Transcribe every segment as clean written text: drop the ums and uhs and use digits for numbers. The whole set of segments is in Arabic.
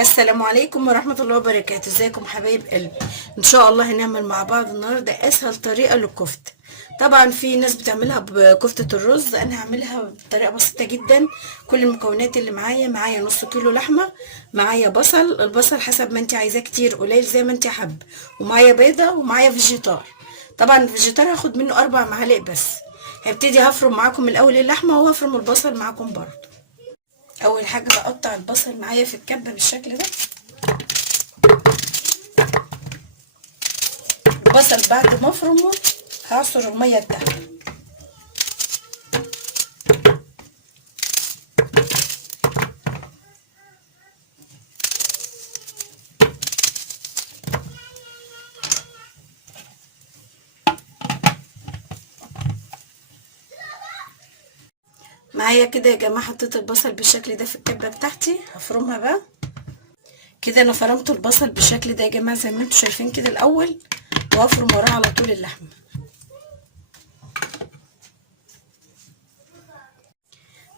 السلام عليكم ورحمة الله وبركاته. ازيكم حبايب قلبي؟ ان شاء الله هنعمل مع بعض النهاردة اسهل طريقة للكفتة. طبعا في ناس بتعملها بكفتة الرز، انا هعملها بطريقة بسيطة جدا. كل المكونات اللي معايا نص كيلو لحمة، معايا بصل، البصل حسب ما انت عايزاه كتير قليل زي ما انت حابة، ومعايا بيضة، ومعايا فيجيتار. طبعا الفيجيتار هاخد منه 4 معالق بس. هبتدي هفرم معاكم الاول اللحمة وهفرم البصل معاكم برضه. اول حاجة بقطع البصل معايا في الكبة بالشكل ده. البصل بعد ما افرمه هعصر الميه بتاعته. معايا كده يا جماعه، حطيت البصل بالشكل ده في الكبه بتاعتي، هفرمها بقى. كده انا فرمت البصل بالشكل ده يا جماعه زي ما انتم شايفين كده الاول، وهفرم وراه على طول اللحمه.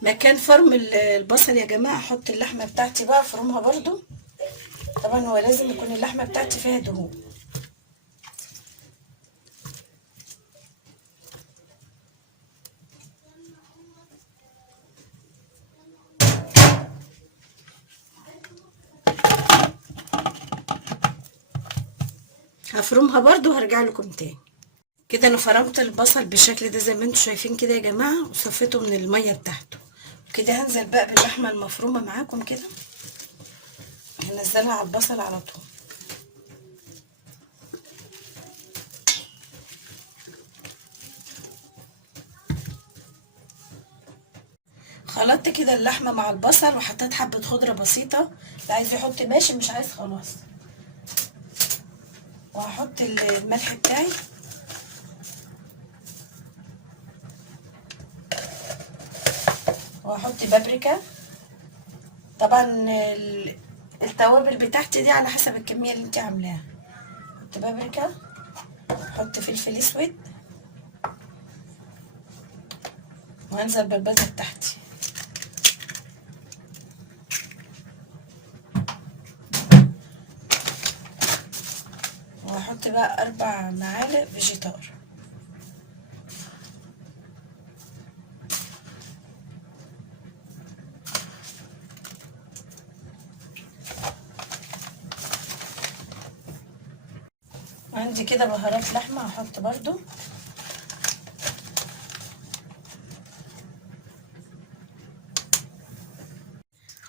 مكان فرم البصل يا جماعه احط اللحمه بتاعتي بقى افرمها برضو. طبعا هو لازم يكون اللحمه بتاعتي فيها دهون. هفرمها برضو وهرجع لكم تاني. كده انا فرمت البصل بالشكل ده زي ما انتم شايفين كده يا جماعه، وصفيته من الميه بتاعته. كده هنزل بقى باللحمه المفرومه معاكم كده، هنزلها على البصل على طول. خلطت كده اللحمه مع البصل وحطيت حبه خضره بسيطه، اللي عايز يحط ماشي، مش عايز خلاص. وهحط الملح بتاعي، وهحط بابريكا. طبعا التوابل بتاعتي دي على حسب الكميه اللي انت عاملاها. احط بابريكا، احط فلفل اسود، وهنزل بالبصل بتاعتي. وهحط بقى 4 معالق فيجيتار. وعندي كده بهارات لحمه هحط برضو.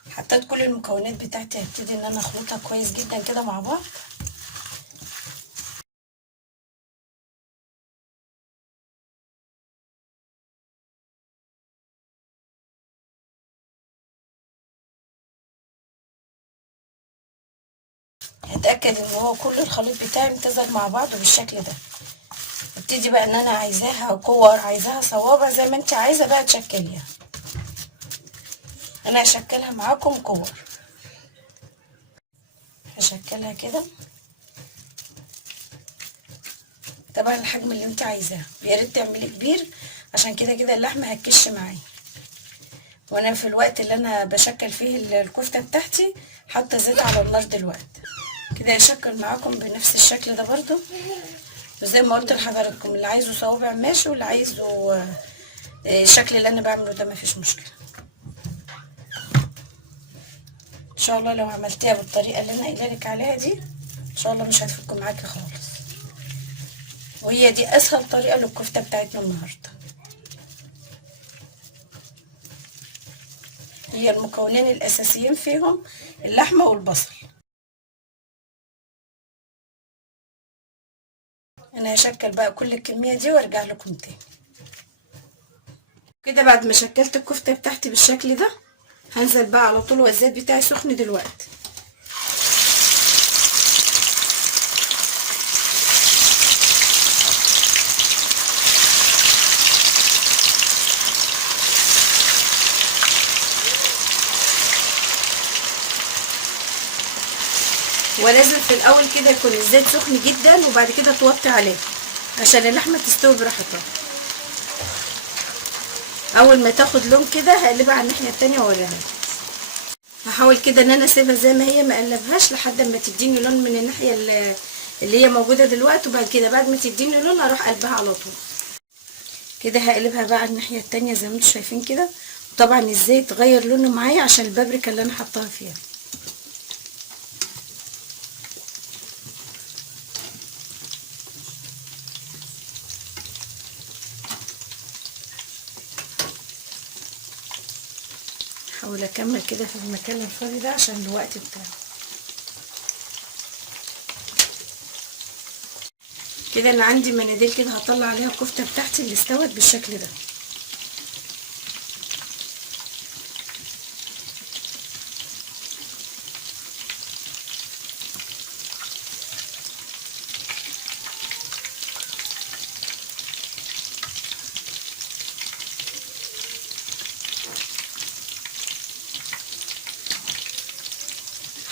حطيت كل المكونات بتاعتي، هبتدي ان انا اخلطها كويس جدا كده مع بعض. هتاكد ان هو كل الخليط بتاعي امتزج مع بعضه بالشكل ده. ابتدي بقى ان انا عايزاها كور، عايزاها صوابع، زي ما انت عايزه بقى تشكليها. انا هشكلها معاكم كور. هشكلها كده طبعا الحجم اللي انت عايزاه، يا ريت تعملي كبير عشان كده كده اللحمه هتكش معايا. وانا في الوقت اللي انا بشكل فيه الكفته بتاعتي حاطه زيت على النار دلوقتي. كده هشكل معاكم بنفس الشكل ده برضو، وزي ما قلت لحضراتكم اللي عايزه صوابع ماشي، واللي عايزه الشكل اللي انا بعمله ده مفيش مشكله. ان شاء الله لو عملتيها بالطريقه اللي انا قايله لك عليها دي، ان شاء الله مش هتفك معاكي خالص. وهي دي اسهل طريقه للكفته بتاعتنا النهارده. هي المكونين الاساسيين فيهم اللحمه والبصل. انا هشكل بقى كل الكميه دي وارجع لكم تاني. كده بعد ما شكلت الكفته بتاعتي بالشكل ده، هنزل بقى على طول والزيت بتاعي سخن دلوقتي. ولازم في الاول كده يكون الزيت سخن جدا، وبعد كده توطي عليه عشان اللحمه تستوي براحتها. اول ما تاخد لون كده هقلبها على الناحيه التانية واوريها. هحاول كده ان انا اسيبها زي ما هي، ما اقلبهاش لحد ما تديني لون من الناحيه اللي هي موجوده دلوقتي، وبعد كده بعد ما تديني لون اروح قلبها على طول. كده هقلبها بقى على الناحيه التانية زي ما انتم شايفين كده. وطبعا الزيت اتغير لونه معايا عشان البابريكا اللي انا حطاها فيها. هحاول اكمل كده في المكان الفاضي ده عشان الوقت بتاعه. كده انا عندي مناديل كده هطلع عليها الكفته بتاعتي اللي استوت بالشكل ده.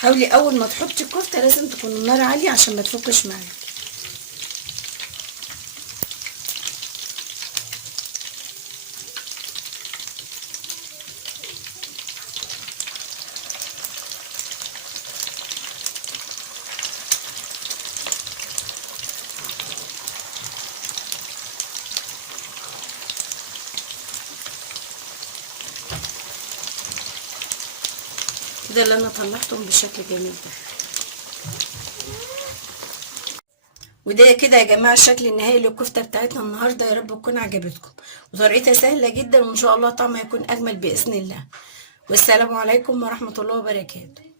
حاولي اول ما تحطي الكفته لازم تكون النار عاليه عشان ما تفكش معايا. كده اللي انا طلعتهم بالشكل الجميل ده. وده كده يا جماعه الشكل النهائي للكفته بتاعتنا النهارده. يا رب تكون عجبتكم، وطريقتها سهله جدا، وان شاء الله طعمها يكون اجمل باذن الله. والسلام عليكم ورحمه الله وبركاته.